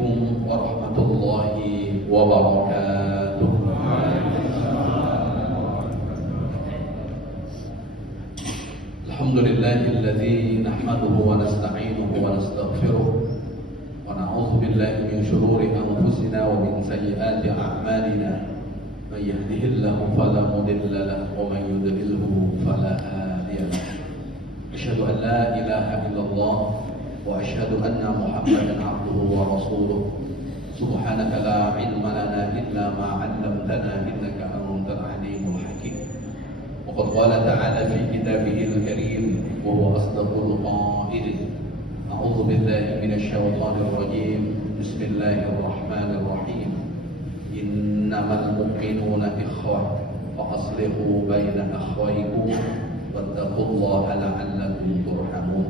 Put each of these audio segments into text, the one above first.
Assalamualaikum warahmatullahi wabarakatuh. Alhamdulillahilladzi nahmaduhu wa nasta'inuhu wa nastaghfiruh wa na'udzu billahi min shururi anfusina wa min sayyiati a'malina. Man yahdihillahu fala mudilla lahu wa man yudlilhu fala hadiya lahu. Asyhadu an la ilaha illallah wa asyhadu anna Muhammadan abduhu wa rasuluh. Subhanaka la ilma lana illa ma 'allamtana innaka antal alimul hakim. Wa qad qala ta'ala fi kitabihil karim wa huwa asdaqul qailin. A'udzu billahi minasy syaithanir rajim. Bismillahirrahmanirrahim. Innamal mu'minuna ikhwah fa aslihu baina akhwaykum wattaqullaha la'allakum turhamun.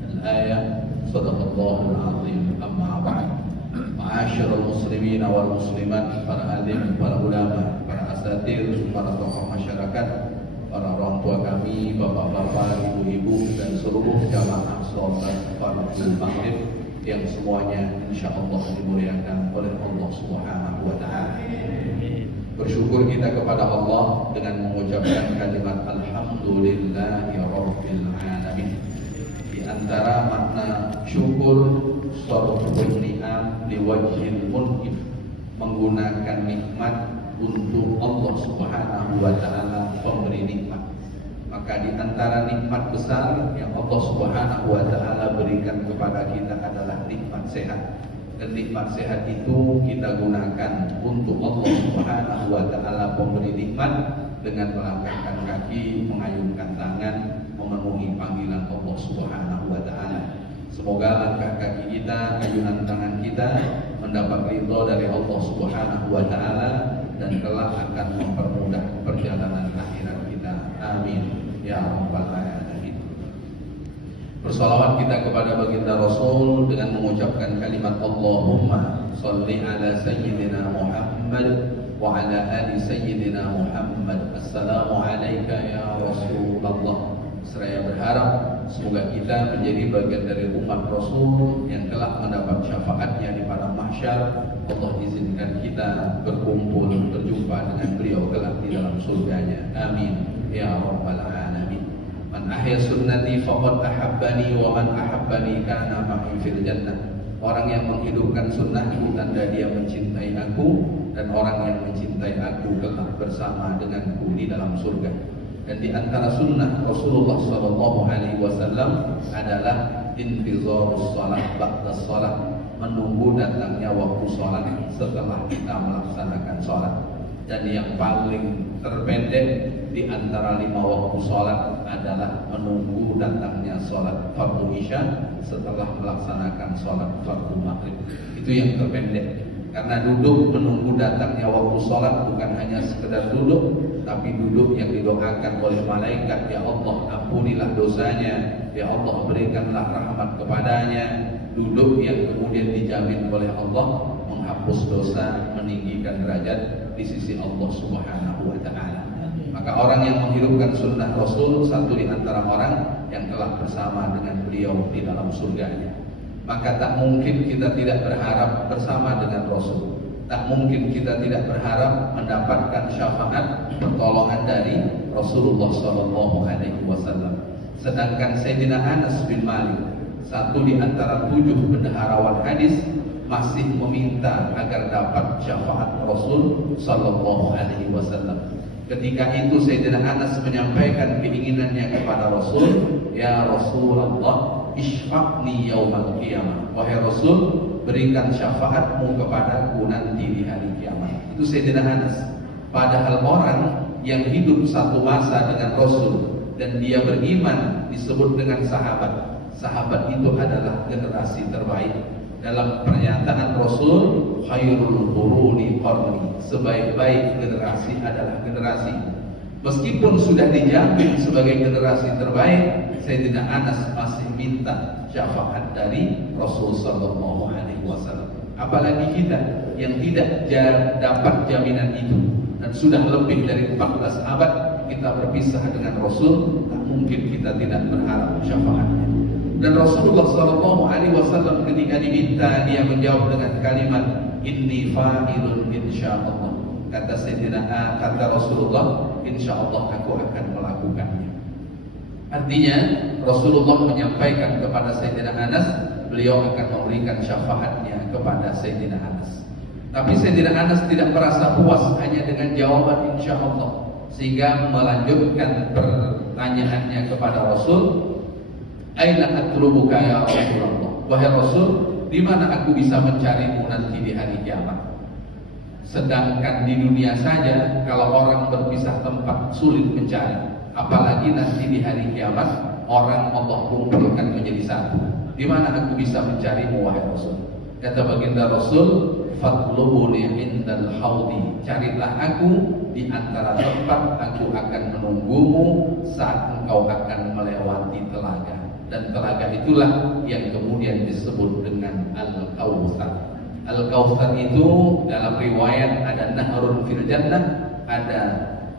Al-ayah. Sadaqallahul azim. Amma ba'd. Ma'asyiral muslimin wal muslimat, para alim, para ulama, para asatir, para tokoh masyarakat, para orang tua kami, bapak-bapak, ibu-ibu, dan seluruh jamaah sholat Fardhu Maghrib yang semuanya insyaallah dimuliakan oleh Allah Subhanahu wa taala. Bersyukur kita kepada Allah dengan mengucapkan kalimat alhamdulillahirabbil alamin. Di antara makna syukur suatu ni'am liwajhil mun'im, menggunakan nikmat untuk Allah Subhanahu wa taala pemberi nikmat. Maka di antara nikmat besar yang Allah Subhanahu wa taala berikan kepada kita adalah nikmat sehat. Dan nikmat sehat itu kita gunakan untuk Allah Subhanahu wa taala pemberi nikmat dengan melangkahkan kaki, mengayunkan tangan, memenuhi panggilan Allah Subhanahu wa taala. Semoga langkah kaki kita, ayunan tangan kita mendapat ridha dari Allah Subhanahu wa taala dan kelak akan mempermudah perjalanan akhirat kita. Amin ya rabbal alamin. Bersalawat kita kepada baginda Rasul dengan mengucapkan kalimat Allahumma shalli ala sayyidina Muhammad wa ala ali sayyidina Muhammad. Assalamu alayka ya Rasulullah. Seraya berharap semoga kita menjadi bagian dari umat Rasul yang telah mendapat syafaatnya di padang mahsyar. Allah izinkan kita berkumpul berjumpa dengan beliau kelak di dalam surganya. Amin ya rabbal alamin. Man ahya sunnati faqad ahabbani wa man ahabbani kana ma'i fil jannah. Orang yang menghidupkan sunnahku tanda dia mencintai aku, dan orang yang mencintai aku kelak bersama denganku di dalam surga. Dan di antara sunnah Rasulullah sallallahu alaihi wasallam adalah intizarus shalah ba'da shalah, menunggu datangnya waktu salat setelah kita melaksanakan salat. Dan yang paling terpendek di antara 5 waktu salat adalah menunggu datangnya salat fardhu isya setelah melaksanakan salat fardhu maghrib. Itu yang terpendek. Karena duduk menunggu datangnya waktu sholat bukan hanya sekedar duduk, tapi duduk yang didoakan oleh malaikat. Ya Allah, ampunilah dosanya. Ya Allah, berikanlah rahmat kepadanya. Duduk yang kemudian dijamin oleh Allah menghapus dosa, meninggikan derajat di sisi Allah Subhanahu wa taala. Maka orang yang menghidupkan sunnah Rasul, satu di antara orang yang telah bersama dengan beliau di dalam surganya. Maka tak mungkin kita tidak berharap bersama dengan Rasul. Tak mungkin kita tidak berharap mendapatkan syafaat pertolongan dari Rasulullah sallallahu alaihi wasallam. Sedangkan Sayyidina Anas bin Malik, satu di antara 7 bendaharawan hadis, masih meminta agar dapat syafaat Rasul sallallahu alaihi wasallam. Ketika itu Sayyidina Anas menyampaikan keinginannya kepada Rasul, ya Rasulullah, isfa'ni yaumal qiyamah. Wahai Rasul, berikan syafaatmu kepadaku nanti di hari kiamat. Itu Sayyidina Anas. Padahal orang yang hidup satu masa dengan Rasul dan dia beriman disebut dengan sahabat. Sahabat itu adalah generasi terbaik. Dalam pernyataan Rasul, khairul quruni qarni, sebaik-baik generasi adalah generasi. Meskipun sudah dijamin sebagai generasi terbaik, Sayyidina Anas masih minta syafaat dari Rasul sallallahu alaihi wasallam. Apalagi kita yang tidak dapat jaminan itu dan sudah lebih dari 14 abad kita berpisah dengan Rasul, tak mungkin kita tidak berharap syafaatnya. Dan Rasulullah SAW ketika diminta, dia menjawab dengan kalimat inni fa'ilun insyaallah. Kata Rasulullah, insyaallah aku akan melakukannya. Artinya Rasulullah menyampaikan kepada Sayyidina Anas, beliau akan memberikan syafaatnya kepada Sayyidina Anas. Tapi Sayyidina Anas tidak merasa puas hanya dengan jawaban insyaallah, sehingga melanjutkan pertanyaannya kepada Rasul, aina atlubuka ya Rasulullah, wahai Rasul, di mana aku bisa mencarimu nanti di hari kiamat? Sedangkan di dunia saja kalau orang berpisah tempat sulit mencari, apalagi nanti di hari kiamat orang Allah kumpulkan menjadi satu. Di mana aku bisa mencarimu wahai Rasul? Kata baginda Rasul, fatlubuni indal haudi, carilah aku di antara tempat aku akan menunggumu saat engkau akan melewati telaga. Dan telaga itulah yang kemudian disebut dengan Al-Kautsar. Al-Kautsar itu dalam riwayat ada nahrun fil jannah, ada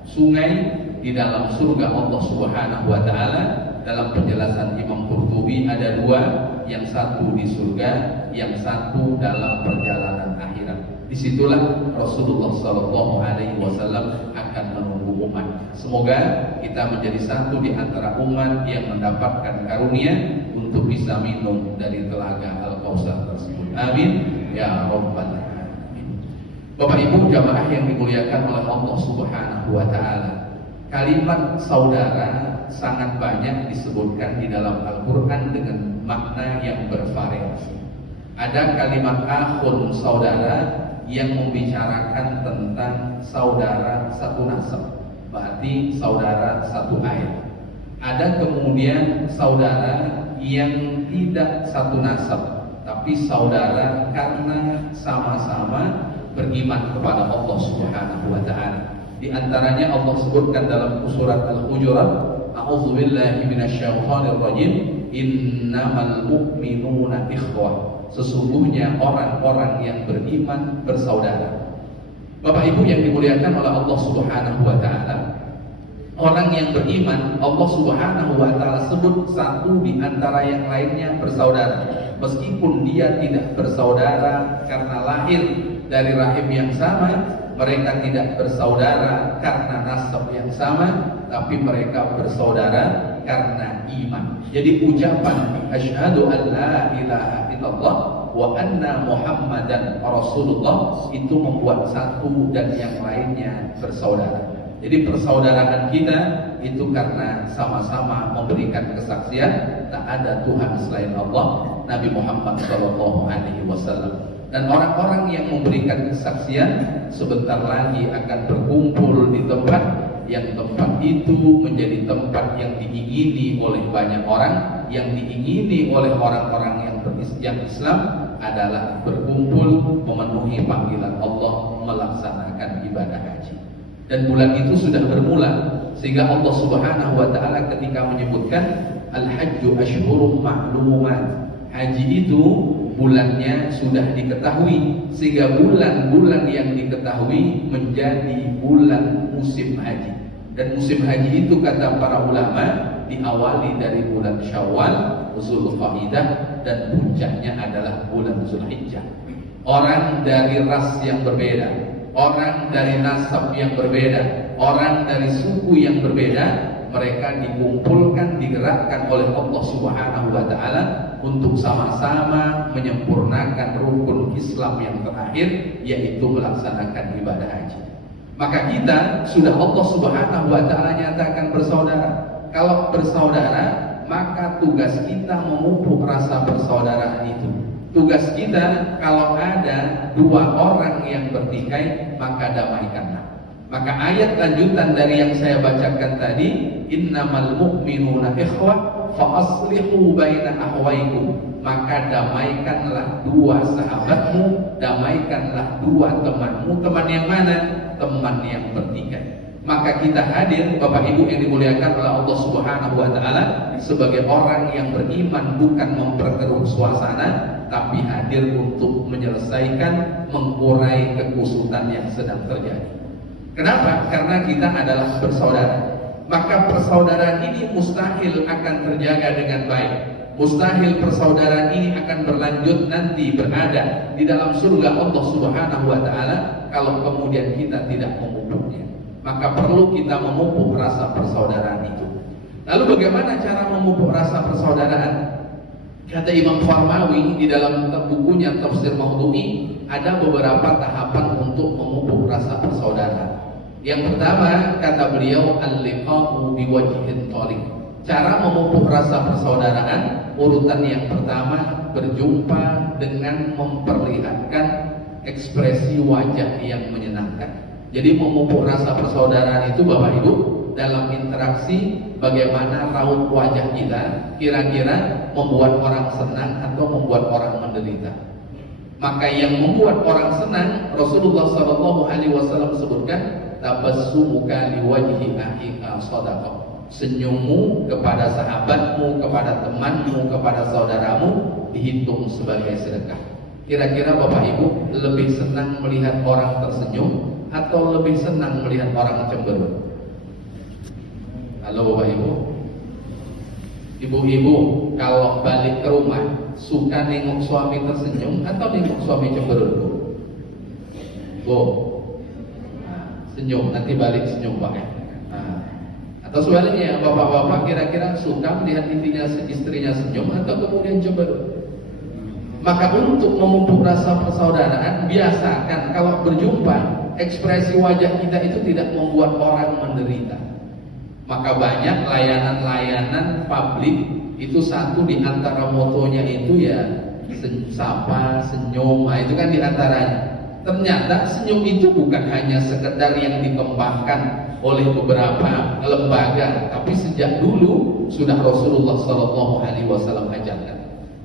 sungai di dalam surga Allah Subhanahu wa taala. Dalam penjelasan Imam Qurtubi ada dua, yang satu di surga, yang satu dalam perjalanan akhirat. Disitulah Rasulullah SAW akan menunggu umat. Semoga kita menjadi satu di antara umat yang mendapatkan karunia untuk bisa minum dari telaga Al-Kautsar tersebut. Amin ya rabbal alamin. Bapak Ibu jamaah yang dimuliakan oleh Allah Subhanahu wa taala, kalimat saudara sangat banyak disebutkan di dalam Al-Qur'an dengan makna yang bervariasi. Ada kalimat akhun, saudara, yang membicarakan tentang saudara satu nasab, berarti saudara satu air. Ada kemudian saudara yang tidak satu nasab, tapi saudara karena sama-sama beriman kepada Allah Subhanahu wa taala. Di antaranya Allah sebutkan dalam surat Al-Hujurat, a'udzubillahi minasyaitonir rajim, innamal mu'minuna ikhwah. Sesungguhnya orang-orang yang beriman bersaudara. Bapak Ibu yang dimuliakan oleh Allah Subhanahu wa taala, orang yang beriman Allah Subhanahu wa taala sebut satu di antara yang lainnya bersaudara. Meskipun dia tidak bersaudara karena lahir dari rahim yang sama, mereka tidak bersaudara karena nasab yang sama, tapi mereka bersaudara karena iman. Jadi ucapan asyhadu an la ilaha illallah wa anna muhammadan rasulullah itu membuat satu dan yang lainnya bersaudara. Jadi persaudaraan kita itu karena sama-sama memberikan kesaksian tak ada Tuhan selain Allah, Nabi Muhammad SAW. Dan orang-orang yang memberikan kesaksian sebentar lagi akan berkumpul di tempat yang tempat itu menjadi tempat yang diingini oleh banyak orang. Yang diingini oleh orang-orang yang Islam adalah berkumpul memenuhi panggilan Allah melaksanakan ibadah haji. Dan bulan itu sudah bermula, sehingga Allah Subhanahu wa taala ketika menyebutkan al-hajju asyhurum ma'lumat, haji itu bulannya sudah diketahui, sehingga bulan-bulan yang diketahui menjadi bulan musim haji. Dan musim haji itu kata para ulama diawali dari bulan Syawal, Zulqa'dah, dan puncaknya adalah bulan Zulhijjah. Orang dari ras yang berbeda, orang dari nasab yang berbeda, orang dari suku yang berbeda, mereka dikumpulkan, digerakkan oleh Allah Subhanahu wa taala untuk sama-sama menyempurnakan rukun Islam yang terakhir, yaitu melaksanakan ibadah haji. Maka kita sudah Allah Subhanahu wa taala nyatakan bersaudara. Kalau bersaudara, maka tugas kita memupuk rasa persaudaraan itu. Tugas kita kalau ada dua orang yang bertikai, maka damaikanlah. Maka ayat lanjutan dari yang saya bacakan tadi, innamal mu'minuna ikhwah fa aslihu baina akhwaikum. Maka damaikanlah dua sahabatmu, damaikanlah dua temanmu. Teman yang mana? Teman yang bertikai. Maka kita hadir, Bapak Ibu yang dimuliakan oleh Allah Subhanahu wa taala, sebagai orang yang beriman, bukan memperkeruh suasana, tapi hadir untuk menyelesaikan, mengurai kekusutan yang sedang terjadi. Kenapa? Karena kita adalah bersaudara. Maka persaudaraan ini mustahil akan terjaga dengan baik Mustahil persaudaraan ini akan berlanjut nanti berada di dalam surga Allah Subhanahu wa taala kalau kemudian kita tidak memupuknya. Maka perlu kita memupuk rasa persaudaraan itu. Lalu bagaimana cara memupuk rasa persaudaraan? Kata Imam Farmawi di dalam bukunya Tafsir Maudhu'i, ada beberapa tahapan untuk memupuk rasa persaudaraan. Yang pertama, kata beliau, al-liqa'u biwajhin thariq. Cara memupuk rasa persaudaraan, urutan yang pertama, berjumpa dengan memperlihatkan ekspresi wajah yang menyenangkan. Jadi memupuk rasa persaudaraan itu Bapak Ibu, dalam interaksi bagaimana raut wajah kita kira-kira membuat orang senang atau membuat orang menderita. Maka yang membuat orang senang, Rasulullah SAW sebutkan, tabassumuka liwajhi akhika shadaqah. Senyummu kepada sahabatmu, kepada temanmu, kepada saudaramu dihitung sebagai sedekah. Kira-kira Bapak Ibu lebih senang melihat orang tersenyum atau lebih senang melihat orang cemberut? Halo Bapak Ibu. Ibu-ibu kalau balik ke rumah suka nengok suami tersenyum atau nengok suami cemberut, Bu? Bu, senyum, nanti balik senyum Pak ya. Atau sebaliknya, bapak-bapak kira-kira suka melihat istrinya senyum atau kemudian cemberut? Maka untuk memupuk rasa persaudaraan, biasakan kalau berjumpa, ekspresi wajah kita itu tidak membuat orang menderita. Maka banyak layanan-layanan publik itu satu di antara motonya itu ya sapa, senyum, itu kan di antaranya. Ternyata senyum itu bukan hanya sekedar yang dikembangkan oleh beberapa lembaga, tapi sejak dulu sudah Rasulullah SAW ajarkan.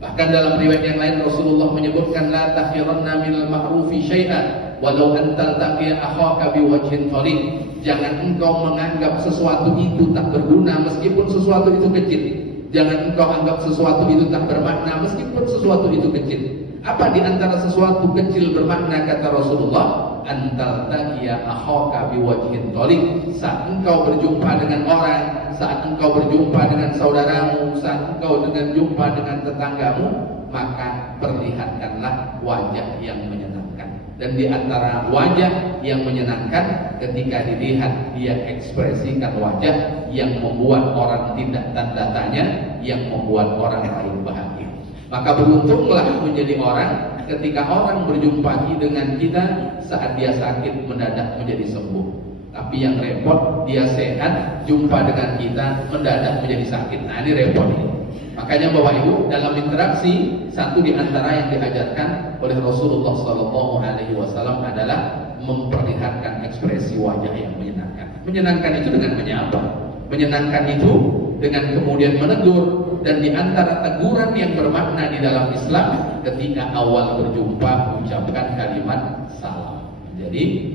Bahkan dalam riwayat yang lain Rasulullah menyebutkan, la tahqiranna minal ma'rufi syai'an walau an taltaqiya akhaka biwajhin thariq. Jangan engkau menganggap sesuatu itu tak berguna meskipun sesuatu itu kecil. Jangan engkau anggap sesuatu itu tak bermakna meskipun sesuatu itu kecil. Apa di antara sesuatu kecil bermakna kata Rasulullah? Antal taqiya akhaka biwajhin thariq. Saat engkau berjumpa dengan orang, saat engkau berjumpa dengan saudaramu, saat engkau jumpa dengan tetanggamu, maka perlihatkanlah wajah yang menyenangkan. Dan di antara wajah yang menyenangkan, ketika dilihat dia ekspresikan wajah yang membuat orang tidak tanda tanya, yang membuat orang lain bahagia. Maka beruntunglah menjadi orang ketika orang berjumpa dengan kita saat dia sakit mendadak menjadi sembuh. Tapi yang repot, dia sehat jumpa dengan kita mendadak menjadi sakit. Nah ini repot ini. Makanya Bapak Ibu dalam interaksi, satu di antara yang diajarkan oleh Rasulullah SAW adalah memperlihatkan ekspresi wajah yang menyenangkan. Menyenangkan itu dengan menyapa. Menyenangkan itu dengan kemudian menegur. Dan di antara teguran yang bermakna di dalam Islam, ketika awal berjumpa ucapkan kalimat salam. Jadi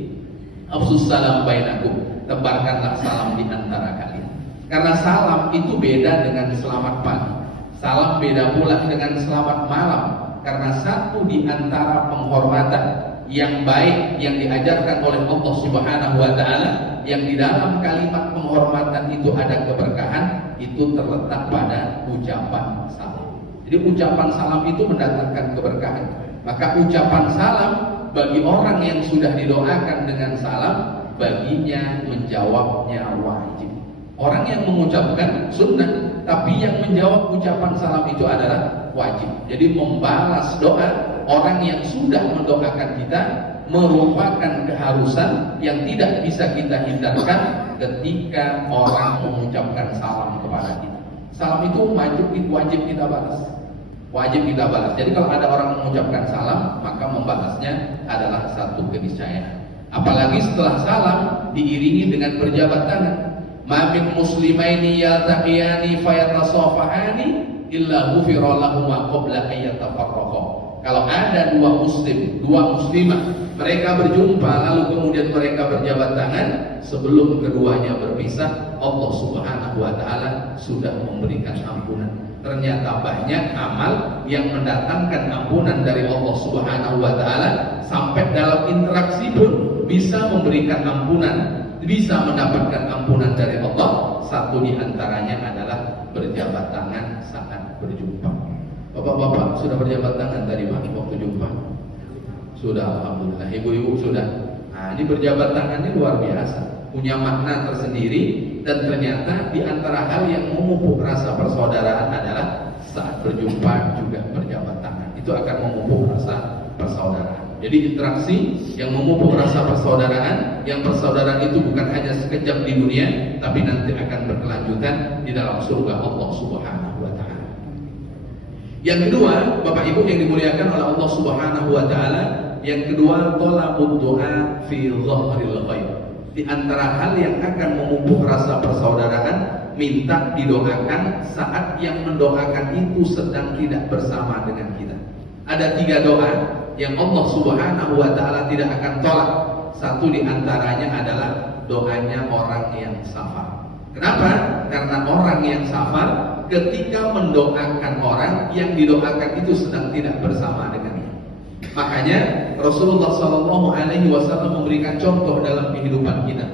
afsus salam bainakum, tebarkanlah salam di antara kalian. Karena salam itu beda dengan selamat pagi. Salam beda pula dengan selamat malam. Karena satu di antara penghormatan yang baik yang diajarkan oleh Allah Subhanahu wa taala, yang di dalam kalimat penghormatan itu ada keberkahan, itu terletak pada ucapan salam. Jadi ucapan salam itu mendatangkan keberkahan. Maka ucapan salam bagi orang yang sudah didoakan dengan salam, baginya menjawabnya wajib. Orang yang mengucapkan sunnah, tapi yang menjawab ucapan salam itu adalah wajib. Jadi membalas doa orang yang sudah mendoakan kita merupakan keharusan yang tidak bisa kita hindarkan ketika orang mengucapkan salam kepada kita. Salam itu wajib kita balas. Wajib kita balas. Jadi kalau ada orang mengucapkan salam, maka membalasnya adalah satu keniscayaan. Apalagi setelah salam diiringi dengan berjabat tangan. Ma min muslimaini yaltaqiyani fayatasafahani illa ghufira lahum qabla an yatafarraqa. Kalau ada dua muslim, dua muslimah, mereka berjumpa lalu kemudian mereka berjabat tangan, sebelum keduanya berpisah, Allah Subhanahu wa taala sudah memberikan ampunan. Ternyata banyak amal yang mendatangkan ampunan dari Allah Subhanahu wa taala, sampai dalam interaksi pun bisa memberikan ampunan, bisa mendapatkan ampunan dari Allah. Satu di antaranya adalah berjabat tangan saat berjumpa. Bapak-bapak sudah berjabat tangan tadi Pak waktu jumpa? Sudah, alhamdulillah. Ibu-ibu sudah. Nah, ini berjabat tangan ini luar biasa, punya makna tersendiri, dan ternyata di antara hal yang memupuk rasa persaudaraan adalah saat berjumpa juga berjabat tangan. Itu akan memupuk rasa persaudaraan. Jadi interaksi yang memupuk rasa persaudaraan, yang persaudaraan itu bukan hanya sekejap di dunia, tapi nanti akan berkelanjutan di dalam surga Allah Subhanahu wa taala. Yang kedua, Bapak Ibu yang dimuliakan oleh Allah Subhanahu wa taala, yang kedua thalabud du'a fi dhahril ghaib. Di antara hal yang akan memupuk rasa persaudaraan, minta didoakan saat yang mendoakan itu sedang tidak bersama dengan kita. Ada 3 doa yang Allah Subhanahu wa taala tidak akan tolak. Satu di antaranya adalah doanya orang yang safar. Kenapa? Karena orang yang safar ketika mendoakan orang yang didoakan itu sedang tidak bersama dengannya. Makanya Rasulullah Sallallahu Alaihi Wasallam memberikan contoh dalam kehidupan kita.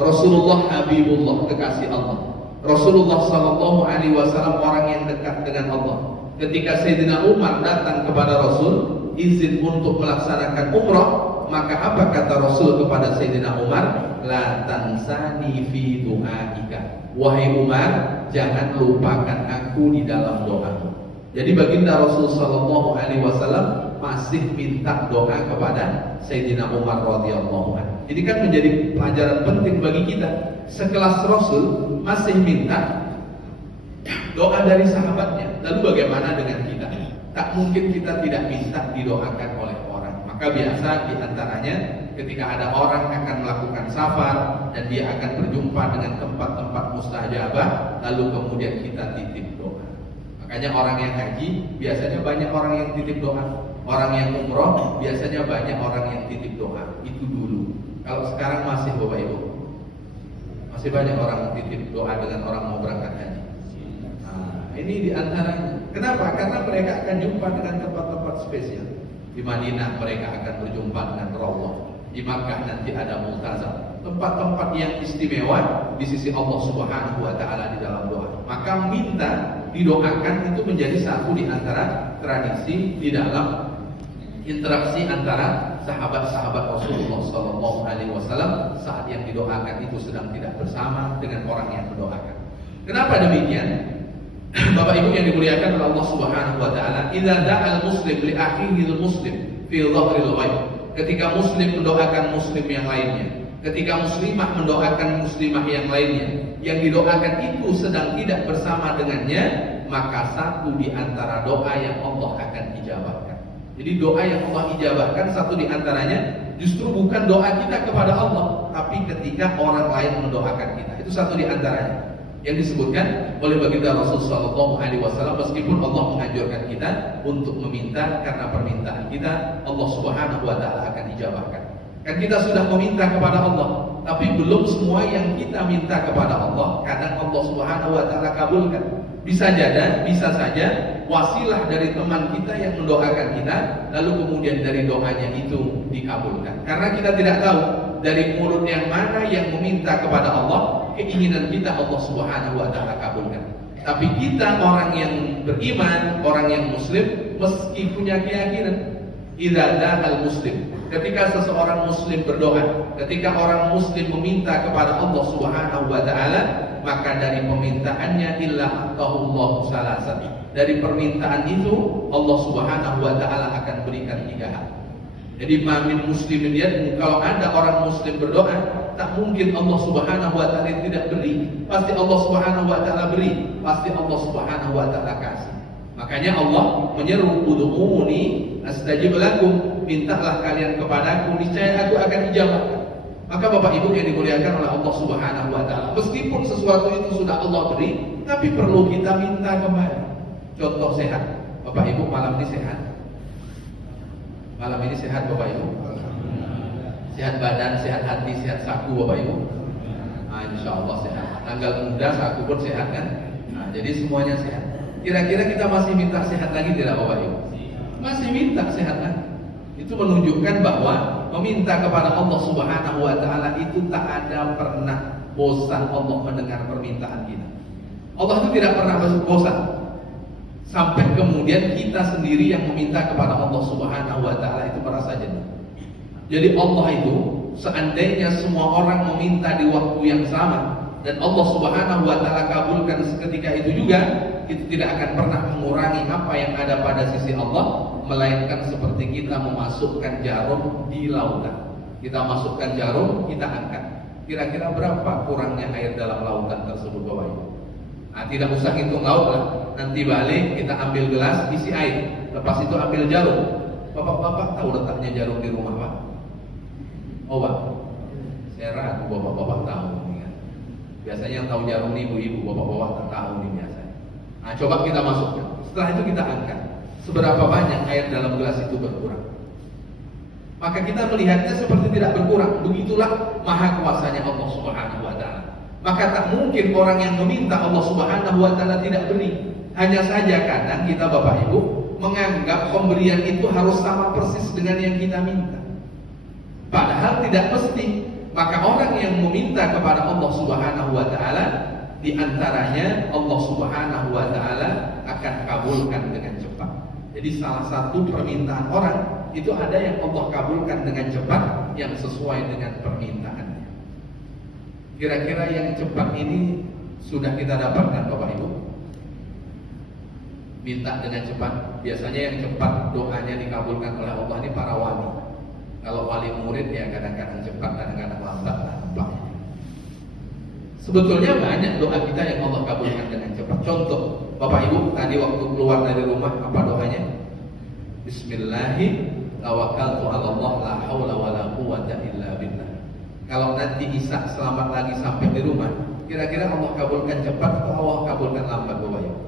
Rasulullah Habibullah, kekasih Allah. Rasulullah Sallallahu Alaihi Wasallam orang yang dekat dengan Allah. Ketika Sayyidina Umar datang kepada Rasul izin untuk melaksanakan umrah, maka apa kata Rasul kepada Sayyidina Umar? La tansani fi du'aika. Wahai Umar, jangan lupakan aku di dalam doamu. Jadi baginda Rasul Sallallahu Alaihi Wasallam masih minta doa kepada Sayyidina Umar radhiyallahu anhu. Ini kan menjadi pelajaran penting bagi kita. Sekelas Rasul masih minta doa dari sahabatnya. Lalu bagaimana dengan kita? Tak mungkin kita tidak minta didoakan oleh orang. Maka biasa diantaranya ketika ada orang akan melakukan safar dan dia akan berjumpa dengan tempat-tempat mustajabah, lalu kemudian kita titip doa. Makanya orang yang haji biasanya banyak orang yang titip doa. Orang yang umroh biasanya banyak orang yang titip doa. Itu dulu. Kalau sekarang masih Bapak Ibu, masih banyak orang titip doa dengan orang mau berangkat haji. Ini diantaranya. Kenapa? Karena mereka akan jumpa dengan tempat-tempat spesial. Di Madinah mereka akan berjumpa dengan Rasulullah. Di Makkah nanti ada Multazam. Tempat-tempat yang istimewa di sisi Allah Subhanahu wa taala di dalam doa. Maka minta didoakan itu menjadi satu di antara tradisi di dalam interaksi antara sahabat-sahabat Rasulullah Sallallahu Alaihi Wasallam saat yang didoakan itu sedang tidak bersama dengan orang yang mendoakan. Kenapa demikian? Bapak Ibu yang dimuliakan oleh Allah Subhanahu wa taala, idza da'al muslim li akhihi al-muslim fi dhahril ghaib. Ketika muslim mendoakan muslim yang lainnya, ketika muslimah mendoakan muslimah yang lainnya, yang didoakan itu sedang tidak bersama dengannya, maka satu di antara doa yang Allah akan ijabahkan. Jadi doa yang Allah ijabahkan satu di antaranya justru bukan doa kita kepada Allah, tapi ketika orang lain mendoakan kita. Itu satu di antaranya yang disebutkan oleh baginda Rasul Sallallahu Alaihi Wasallam. Meskipun Allah menganjurkan kita untuk meminta, karena permintaan kita Allah Subhanahu Wa Taala akan ijabahkan. Kan kita sudah meminta kepada Allah, tapi belum semua yang kita minta kepada Allah kadang Allah Subhanahu Wa Taala kabulkan. Bisa saja wasilah dari teman kita yang mendoakan kita, lalu kemudian dari doanya itu dikabulkan. Karena kita tidak tahu dari mulut yang mana yang meminta kepada Allah, keinginan kita Allah Subhanahu wa taala kabulkan. Tapi kita orang yang beriman, orang yang muslim, meski punya keyakinan, idza da'al muslim, ketika seseorang muslim berdoa, ketika orang muslim meminta kepada Allah Subhanahu wa taala, maka dari permintaannya illa atahullahu salasan. Dari permintaan itu Allah Subhanahu wa taala akan berikan 3 hal. Jadi mamin muslimin dia, kalau ada orang muslim berdoa, tak mungkin Allah Subhanahu wa taala tidak beri. Pasti Allah Subhanahu wa taala beri, pasti Allah Subhanahu wa taala kasih. Makanya Allah menyeru, ud'uuni astajib lakum, mintalah kalian kepadaku, niscaya aku akan ijabahkan. Maka Bapak Ibu yang dimuliakan oleh Allah Subhanahu wa taala, meskipun sesuatu itu sudah Allah beri, tapi perlu kita minta kembali. Contoh sehat. Bapak Ibu malam ini sehat? Malam ini sehat Bapak Ibu? Sehat badan, sehat hati, sehat saku Bapak Ibu? Insya Allah sehat. Tanggal muda saku pun sehat kan? Jadi semuanya sehat. Kira-kira kita masih minta sehat lagi tidak Bapak Ibu? Masih minta sehat lagi. Itu menunjukkan bahwa meminta kepada Allah Subhanahu wa taala itu tak ada pernah bosan Allah mendengar permintaan kita. Allah itu tidak pernah bosan. Sampai kemudian kita sendiri yang meminta kepada Allah Subhanahu wa taala itu merasa jenuh. Jadi Allah itu seandainya semua orang meminta di waktu yang sama dan Allah Subhanahu wa taala kabulkan seketika itu juga, itu tidak akan pernah mengurangi apa yang ada pada sisi Allah, melainkan seperti kita memasukkan jarum di lautan. Kita masukkan jarum, kita angkat. Kira-kira berapa kurangnya air dalam lautan tersebut Bapak Ibu? Nah, tidak usah hitung laut lah. Nanti balik kita ambil gelas isi air, lepas itu ambil jarum. Bapak-bapak tahu letaknya jarum di rumah Pak? Oh Pak, saya ragu bapak-bapak tahu nih kan. Biasanya yang tahu jarum ini ibu-ibu, bapak-bapak tak tahu nih biasanya. Nah, coba kita masukkan. Setelah itu kita angkat. Seberapa banyak air dalam gelas itu berkurang? Maka kita melihatnya seperti tidak berkurang. Begitulah maha kuasanya Allah Subhanahu wa taala. Maka tak mungkin orang yang meminta Allah Subhanahu wa taala tidak beri. Hanya saja kadang kita Bapak Ibu menganggap pemberian itu harus sama persis dengan yang kita minta. Padahal tidak mesti. Maka orang yang meminta kepada Allah Subhanahu wa taala, di antaranya Allah Subhanahu wa taala akan kabulkan dengan cepat. Jadi salah satu permintaan orang itu ada yang Allah kabulkan dengan cepat, yang sesuai dengan permintaannya. Kira-kira yang cepat ini sudah kita dapatkan Bapak Ibu? Minta dengan cepat. Biasanya yang cepat doanya dikabulkan oleh Allah ini para wali. Kalau wali murid ya kadang-kadang cepat, kadang-kadang lambat lah. Sebetulnya banyak doa kita yang Allah kabulkan dengan cepat. Contoh, Bapak Ibu tadi waktu keluar dari rumah apa doanya? Bismillahirrahmanirrahim. Tawakkaltu 'ala Allah la haula wala quwwata illa billah. Kalau nanti Isa selamat lagi sampai di rumah, kira-kira Allah kabulkan cepat atau Allah kabulkan lambat Bapak Ibu?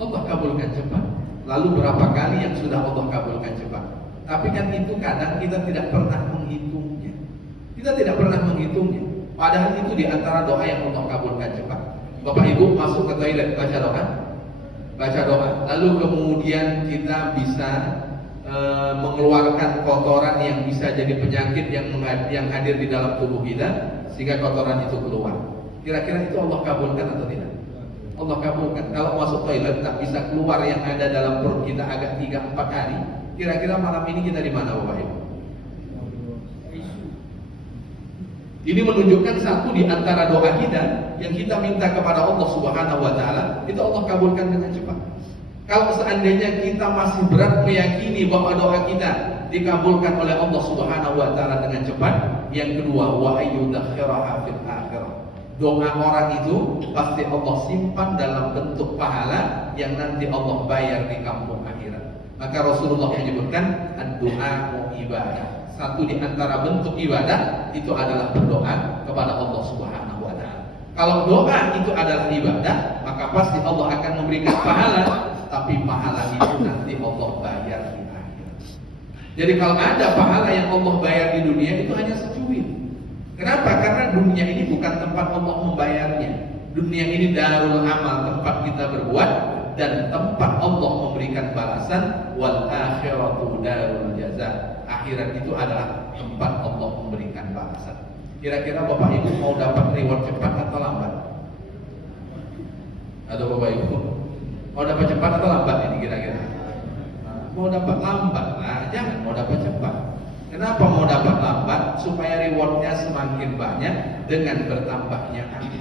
Allah kabulkan cepat. Lalu berapa kali yang sudah Allah kabulkan cepat? Tapi kan itu kadang kita tidak pernah menghitungnya. Kita tidak pernah menghitungnya. Padahal itu di antara doa yang Allah kabulkan cepat. Bapak Ibu masuk ke toilet baca doa. Baca doa. Lalu kemudian kita bisa mengeluarkan kotoran yang bisa jadi penyakit yang hadir di dalam tubuh kita, sehingga kotoran itu keluar. Kira-kira itu Allah kabulkan atau tidak? Allah kabulkan. Kalau masuk toilet tak bisa keluar yang ada dalam perut kita agak 3-4 hari, kira-kira malam ini kita di mana Bapak Ibu? Ini menunjukkan satu di antara doa kita yang kita minta kepada Allah Subhanahu wa taala, itu Allah kabulkan dengan cepat. Kalau seandainya kita masih berat meyakini bahwa doa kita dikabulkan oleh Allah Subhanahu wa taala dengan cepat, yang kedua wa ayyudakhiraha fil akhirah. Doa orang itu pasti Allah simpan dalam bentuk pahala yang nanti Allah bayar di kampung akhirat. Maka Rasulullah menyebutkan ad-du'a ibadah. Satu di antara bentuk ibadah itu adalah berdoa kepada Allah Subhanahu wa taala. Kalau doa itu adalah ibadah, maka pasti Allah akan memberikan pahala. Tapi pahala itu nanti Allah bayar di akhirat. Jadi kalau ada pahala yang Allah bayar di dunia itu hanya secuil. Kenapa? Karena dunia ini bukan tempat Allah membayarnya. Dunia ini darul amal, tempat kita berbuat, dan tempat Allah memberikan balasan. Wal akhiratu darul jaza. Akhirat itu adalah tempat Allah memberikan balasan. Kira-kira Bapak Ibu mau dapat reward cepat atau lambat? Atau Bapak Ibu mau dapat cepat atau lambat ini kira-kira? Mau dapat lambat lah, jangan mau dapat cepat. Kenapa mau dapat lambat? Supaya rewardnya semakin banyak dengan bertambahnya amal.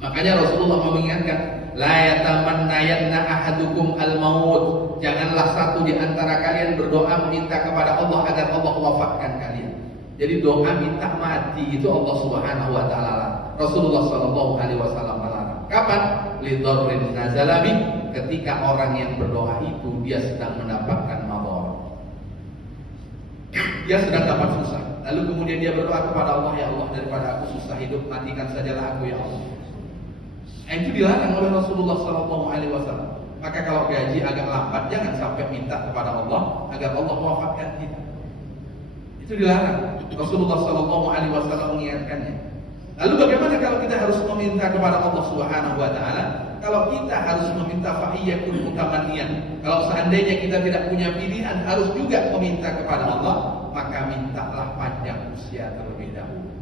Makanya Rasulullah mengingatkan, la yatamannayanna ahadukum al-maut. Janganlah satu di antara kalian berdoa meminta kepada Allah agar Allah wafatkan kalian. Jadi doa minta mati itu Allah Subhanahu wa taala. Rasulullah sallallahu alaihi wasallam melarang. Kapan? Lidorrin nazalabi, ketika orang yang berdoa itu dia sedang mendapatkan madarat. Dia sedang dapat susah. Lalu kemudian dia berdoa kepada Allah, ya Allah, daripada aku susah hidup, matikan sajalah aku ya Allah. Itu dilarang oleh Rasulullah sallallahu alaihi wasallam. Maka kalau gaji agak lambat, jangan sampai minta kepada Allah agar Allah wafatkan kita. Itu dilarang. Rasulullah sallallahu alaihi wasallam mengingatkannya. Lalu bagaimana kalau kita harus meminta kepada Allah Subhanahu wa taala? Kalau kita harus meminta fa'iyyakul mutamanniyan. Kalau seandainya kita tidak punya pilihan harus juga meminta kepada Allah, maka mintalah panjang usia terlebih dahulu.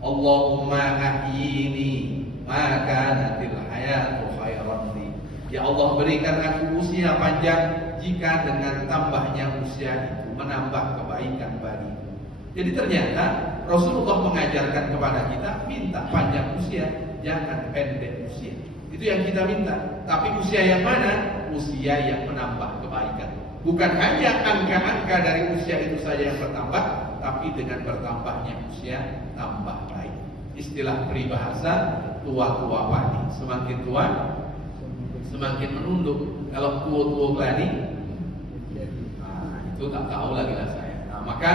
Allahumma ahyini ma kanatil hayatu khairan li Ya Allah, berikan aku usia panjang jika dengan tambahnya usia itu menambah kebaikan bagiku. Jadi ternyata Rasulullah mengajarkan kepada kita, minta panjang usia, jangan pendek usia. Itu yang kita minta. Tapi usia yang mana? Usia yang menambah kebaikan. Bukan hanya angka-angka dari usia itu saja yang bertambah, tapi dengan bertambahnya usia tambah baik. Istilah peribahasa, tua-tua padi. Semakin tua semakin menunduk. Kalau tua-tua gladi, itu tak tahu lagi lah saya. Maka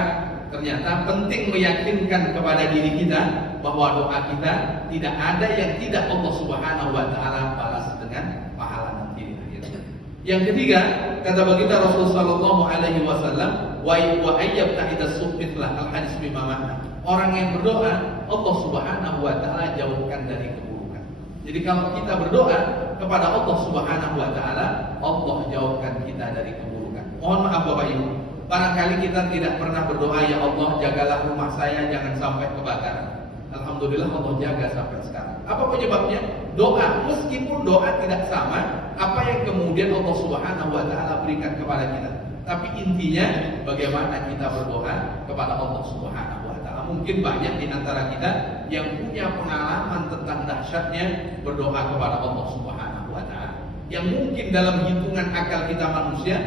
ternyata penting meyakinkan kepada diri kita bahwa doa kita tidak ada yang tidak Allah Subhanahu wa taala balas dengan pahala nanti di akhirat. Yang ketiga, kata baginda Rasul sallallahu alaihi wasallam, wa ayyab ta'ida subitlah al-hadis bimana. Orang yang berdoa, Allah Subhanahu wa taala jauhkan dari keburukan. Jadi kalau kita berdoa kepada Allah Subhanahu wa taala, Allah jauhkan kita dari keburukan. Mohon maaf Bapak Ibu, barangkali kita tidak pernah berdoa, ya Allah jagalah rumah saya jangan sampai kebakaran. Alhamdulillah Allah jaga sampai sekarang. Apa penyebabnya? Doa. Meskipun doa tidak sama apa yang kemudian Allah Subhanahu wa taala berikan kepada kita, tapi intinya bagaimana kita berdoa kepada Allah Subhanahu wa taala. Mungkin banyak di antara kita yang punya pengalaman tentang dahsyatnya berdoa kepada Allah Subhanahu wa taala. Yang mungkin dalam hitungan akal kita manusia,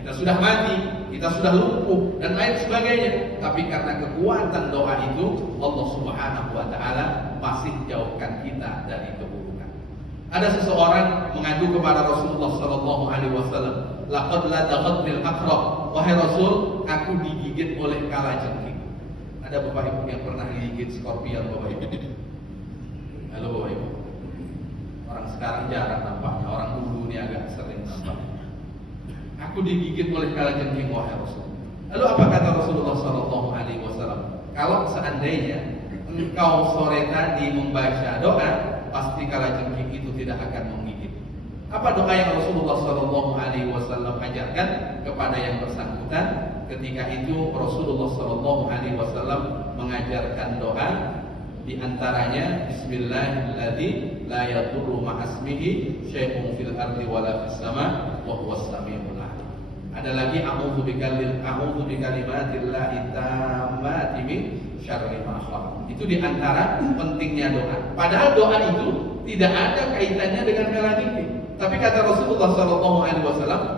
kita sudah mati, kita sudah lumpuh dan lain sebagainya. Tapi karena kekuatan doa itu, Allah Subhanahu wa taala masih jauhkan kita dari keburukan. Ada seseorang mengadu kepada Rasulullah sallallahu alaihi wasallam, "Laqad ladaghatnil aqrab." Wahai Rasul, aku digigit oleh kalajengking. Ada Bapak Ibu yang pernah digigit skorpion Bapak Ibu? Halo Bapak Ibu. Orang sekarang jarang nampaknya, orang dulu ini agak sering nampaknya. Aku digigit oleh kalajengking wahai Rasul. Lalu apa kata Rasulullah sallallahu alaihi wasallam? Kalau seandainya engkau sore tadi membaca doa, pasti kalajengking itu tidak akan menggigit. Apa doa yang Rasulullah sallallahu alaihi wasallam ajarkan kepada yang bersangkutan? Ketika itu Rasulullah sallallahu alaihi wasallam mengajarkan doa, di antaranya bismillahilladzi la yadurru ma'asmihi syai'un fil ardi wala fis sama wa huwas samiul alim. Ada lagi a'udzu bikalimatillahi tammati min syarri ma khalaq. Itu di antara pentingnya doa. Padahal doa itu tidak ada kaitannya dengan kalajengking. Tapi kata Rasulullah SAW,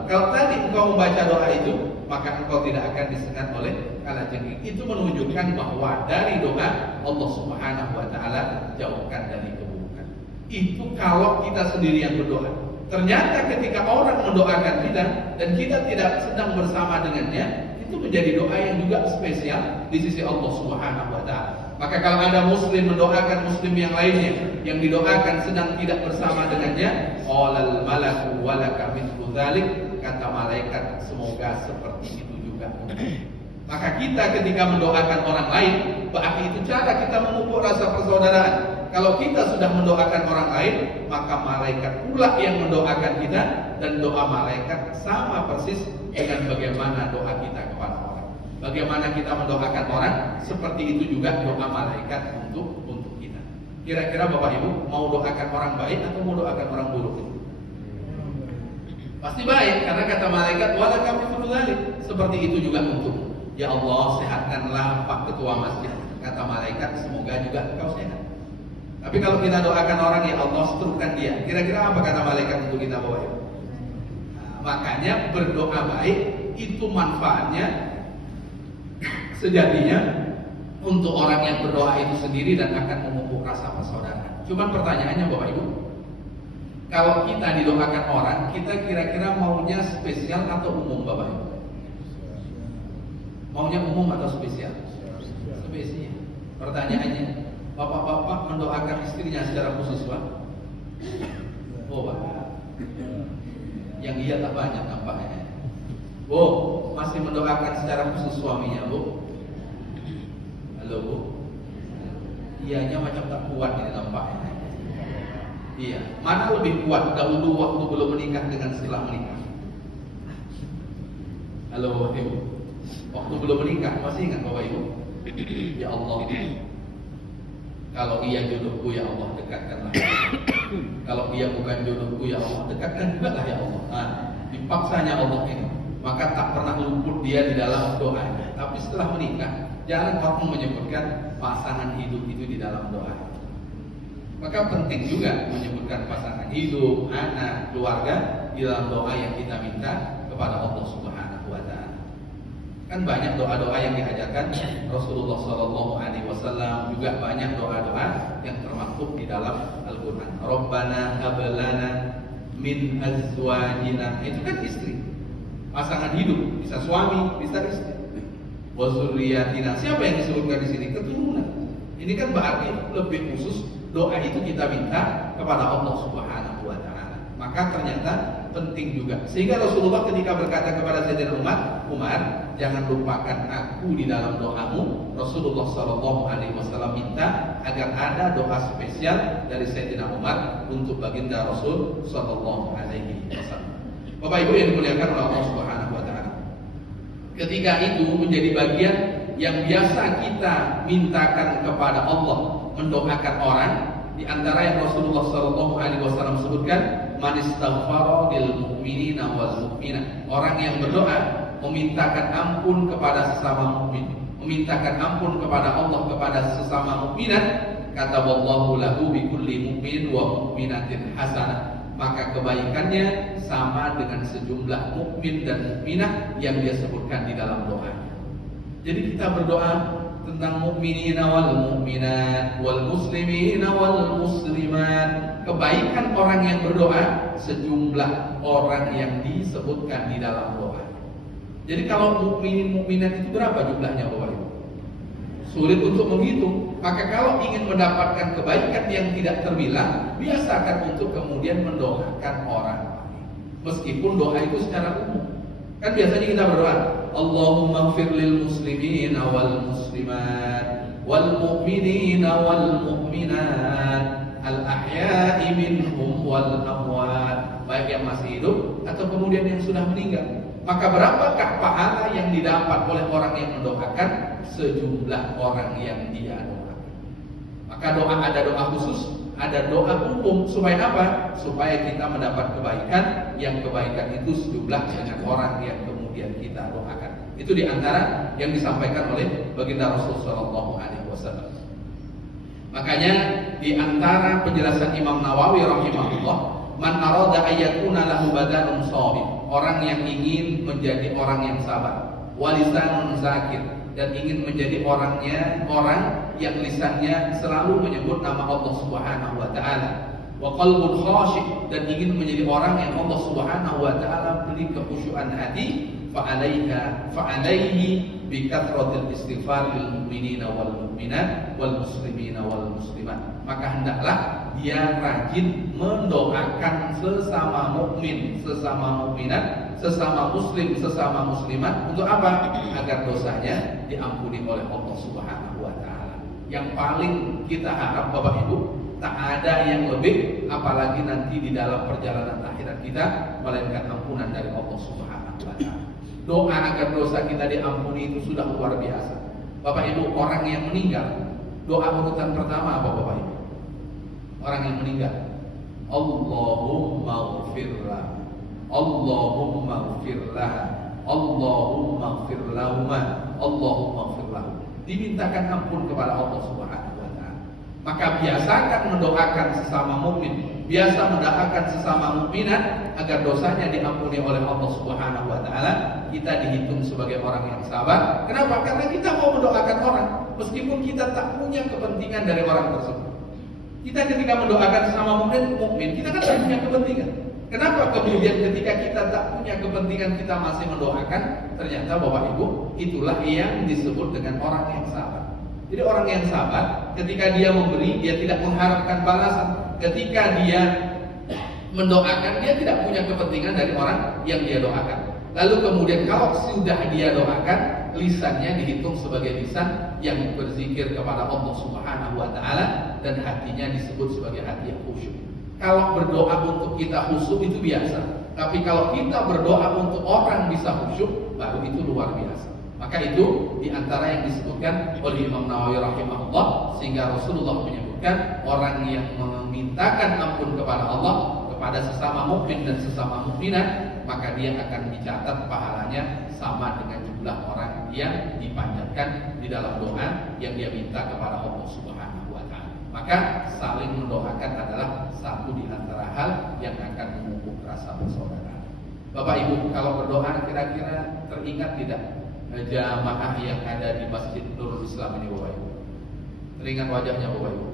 kalau tadi engkau membaca doa itu, maka engkau tidak akan disengat oleh kalajengking. Itu menunjukkan bahwa dari doa Allah Subhanahu wa taala jauhkan dari keburukan. Itu kalau kita sendiri yang berdoa. Ternyata ketika orang mendoakan kita dan kita tidak sedang bersama dengannya, itu menjadi doa yang juga spesial di sisi Allah Subhanahu wa taala. Maka kalau ada muslim mendoakan muslim yang lainnya yang didoakan sedang tidak bersama dengannya, qalal malaku walaka mithlu dzalik, kata malaikat semoga seperti itu juga. Maka kita ketika mendoakan orang lain, berarti itu cara kita memupuk rasa persaudaraan. Kalau kita sudah mendoakan orang lain, maka malaikat pula yang mendoakan kita, dan doa malaikat sama persis dengan bagaimana doa kita kepada orang. Bagaimana kita mendoakan orang, seperti itu juga doa malaikat untuk kita. Kira-kira Bapak Ibu mau doakan orang baik atau mau doakan orang buruk? Pasti baik, karena kata malaikat wala kami dzalik. Seperti itu juga untuk ya Allah sehatkanlah Pak Ketua Masjid. Kata malaikat semoga juga engkau sehat. Tapi kalau kita doakan orang, ya Allah seteruskan dia. Kira-kira apa kata malaikat untuk kita Bapak Ibu? Makanya berdoa baik itu manfaatnya sejatinya untuk orang yang berdoa itu sendiri dan akan memupuk rasa persaudaraan. Cuman pertanyaannya Bapak Ibu, kalau kita didoakan orang, kita kira-kira maunya spesial atau umum Bapak Ibu? Maunya umum atau spesial? Spesial. Pertanyaannya, bapak-bapak mendoakan istrinya secara khusus Pak? Oh Pak, yang iya tak banyak nampaknya. Oh, masih mendoakan secara khusus suaminya Bu? Halo Bu? Iyanya macam tak kuat ini nampaknya. Iya, mana lebih kuat dahulu waktu belum menikah dengan setelah menikah? Halo Bapak Ibu, waktu belum menikah masih ingat Bapak Ibu? Ya Allah, kalau iya jodohku ya Allah dekatkanlah. Kalau dia bukan jodohku ya Allah, dekatkan juga lah ya Allah. Nah, dipaksanya Allah ini, maka tak pernah luput dia di dalam doanya. Tapi setelah menikah, jarang orang menyebutkan pasangan hidup itu di dalam doa. Maka penting juga menyebutkan pasangan hidup, anak, keluarga di dalam doa yang kita minta kepada Allah Subhanahu wa taala. Kan banyak doa-doa yang diajarkan Rasulullah sallallahu alaihi wasallam, juga banyak doa-doa yang termaktub di dalam Al-Qur'an. Rabbana hab lana min azwajina, itu kan istri. Pasangan hidup, bisa suami, bisa istri. Wa dzurriyyatina, siapa yang disebutkan di sini? Keturunan. Ini kan berarti lebih khusus doa itu kita minta kepada Allah Subhanahu wa taala. Maka ternyata penting juga. Sehingga Rasulullah ketika berkata kepada Sayyidina Umar, jangan lupakan aku di dalam doamu. Rasulullah sallallahu alaihi wasallam minta agar ada doa spesial dari Sayyidina Umar untuk baginda Rasul sallallahu alaihi wasallam. Bapak Ibu yang dimuliakan oleh Allah Subhanahu wa taala. Ketika itu menjadi bagian yang biasa kita mintakan kepada Allah, mendoakan orang. Di antara yang Rasulullah sallallahu alaihi wasallam sebutkan, man istaghfara lil mu'minina wal mu'minat. Orang yang berdoa memintakan ampun kepada sesama mukmin, memintakan ampun kepada Allah kepada sesama mukminat, kata wallahu lahu bi kulli mu'min wa mu'minatin hasanah. Maka kebaikannya sama dengan sejumlah mukmin dan mukminah yang dia sebutkan di dalam doa. Jadi kita berdoa tentang mukminina wal mukminat wal muslimina wal muslimat. Kebaikan orang yang berdoa sejumlah orang yang disebutkan di dalam doa. Jadi kalau mukminin mukminat itu berapa jumlahnya Bapak Ibu? Sulit untuk menghitung. Maka kalau ingin mendapatkan kebaikan yang tidak terbilang, biasakan untuk kemudian mendoakan orang lain. Meskipun doa itu secara umum. Kan biasanya kita berdoa, Allahumma ighfir lil muslimina wal muslimat wal mu'minina wal mu'minat al ahya'i minhum wal amwat, baik yang masih hidup atau kemudian yang sudah meninggal. Maka berapakah pahala yang didapat oleh orang yang mendoakan? Sejumlah orang yang dia doakan. Maka doa ada doa khusus, ada doa umum. Supaya apa? Supaya kita mendapat kebaikan, yang kebaikan itu sejumlah dengan orang yang kemudian kita doakan. Itu diantara yang disampaikan oleh baginda Rasul sallallahu alaihi wasallam. Makanya diantara penjelasan Imam Nawawi rahimahullah, man arada ayyakuna lahu badanun shawib, orang yang ingin menjadi orang yang sabar, walisanun zakir, dan ingin menjadi orang yang lisannya selalu menyebut nama Allah Subhanahu wa taala, wa qalbun khashy, dan ingin menjadi orang yang Allah Subhanahu wa taala beri kekhusyuan hati, fa'alaihi bi kathratil istighfar lil mu'minina wal mu'minat wal muslimina wal muslimat. Maka hendaklah dia rajin mendoakan sesama mukmin, sesama mukminat, sesama muslim, sesama muslimat. Untuk apa? Agar dosanya diampuni oleh Allah Subhanahu wa taala. Yang paling kita harap Bapak Ibu, tak ada yang lebih, apalagi nanti di dalam perjalanan akhirat kita, melainkan ampunan dari Allah Subhanahu wa taala. Doa agar dosa kita diampuni itu sudah luar biasa. Bapak Ibu, orang yang meninggal, doa urutan pertama apa Bapak Ibu? Orang yang meninggal, Allahumma ighfirlah, Allahumma ighfirlah, Allahumma ighfir lahumma, Allahumma ighfir lahum. Dimintakan ampun kepada Allah Subhanahu wa taala. Maka biasakan mendoakan sesama mukmin, biasa mendoakan sesama mukminat agar dosanya diampuni oleh Allah Subhanahu wa taala. Kita dihitung sebagai orang yang sabar. Kenapa? Karena kita mau mendoakan orang meskipun kita tak punya kepentingan dari orang tersebut. Kita ketika mendoakan sesama mukmin, kita kan tak punya kepentingan. Kenapa kemudian ketika kita tak punya kepentingan kita masih mendoakan? Ternyata Bapak Ibu, itulah yang disebut dengan orang yang sabar. Jadi orang yang sabar ketika dia memberi, dia tidak mengharapkan balasan. Ketika dia mendoakan, dia tidak punya kepentingan dari orang yang dia doakan. Lalu kemudian kalau sudah dia doakan, lisannya dihitung sebagai lisan yang berzikir kepada Allah Subhanahu wa taala, dan hatinya disebut sebagai hati yang khusyuk. Kalau berdoa untuk kita khusyuk itu biasa, tapi kalau kita berdoa untuk orang bisa khusyuk, baru itu luar biasa. Maka itu diantara yang disebutkan oleh Imam Nawawi rahimahullah, sehingga Rasulullah menyebutkan disebutkan orang yang memintakan ampun kepada Allah, kepada sesama mukmin dan sesama mukminat, maka dia akan dicatat pahalanya sama dengan jumlah orang yang dipanjatkan di dalam doa yang dia minta kepada Allah Subhanahu wa taala. Maka saling mendoakan adalah satu di antara hal yang akan memupuk rasa persaudaraan. Bapak Ibu, kalau berdoa kira-kira teringat tidak jamaah yang ada di Masjid Nurul Islam ini, Bapak Ibu? Teringat wajahnya, Bapak Ibu?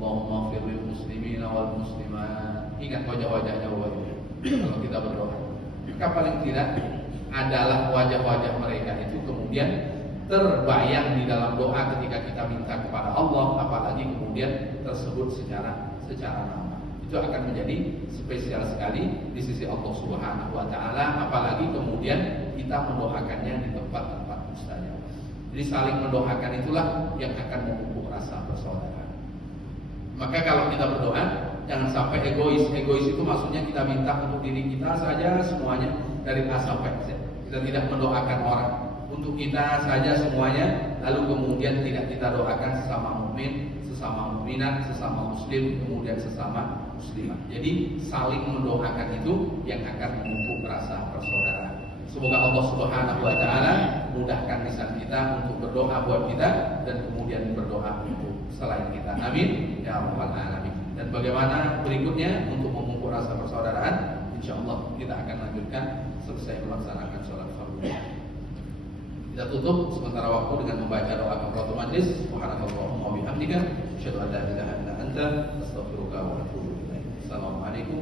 Allahumma ighfir lil muslimina wal muslimat. Ingat wajah-wajahnya, Bapak Ibu, kalau kita berdoa. Maka paling tidak adalah wajah-wajah mereka itu kemudian terbayang di dalam doa ketika kita minta kepada Allah, apalagi kemudian tersebut secara nama. Itu akan menjadi spesial sekali di sisi Allah Subhanahu wa taala, apalagi kemudian kita mendoakannya di tempat-tempat mustajab. Jadi saling mendoakan itulah yang akan memupuk rasa persaudaraan. Maka kalau kita berdoa, jangan sampai egois. Egois itu maksudnya kita minta untuk diri kita saja semuanya dari A sampai Z. Kita tidak mendoakan orang, untuk kita saja semuanya, lalu kemudian tidak kita doakan sesama mukmin, sesama mukminat, sesama muslim, kemudian sesama muslimah. Jadi saling mendoakan itu yang akan memupuk rasa persaudaraan. Semoga Allah Subhanahu wa taala mudahkan lisan kita untuk berdoa buat kita dan kemudian berdoa untuk selain kita. Amin ya rabbal alamin. Dan bagaimana berikutnya untuk memupuk rasa persaudaraan? Insyaallah kita akan lanjutkan selesai melaksanakan sholat fardu. Kita tutup sementara waktu dengan membaca doa kafaratul majlis. Subhanakallahumma wa bihamdika, asyhadu an la ilaha illa anta, astaghfiruka wa atubu ilaik. Assalamualaikum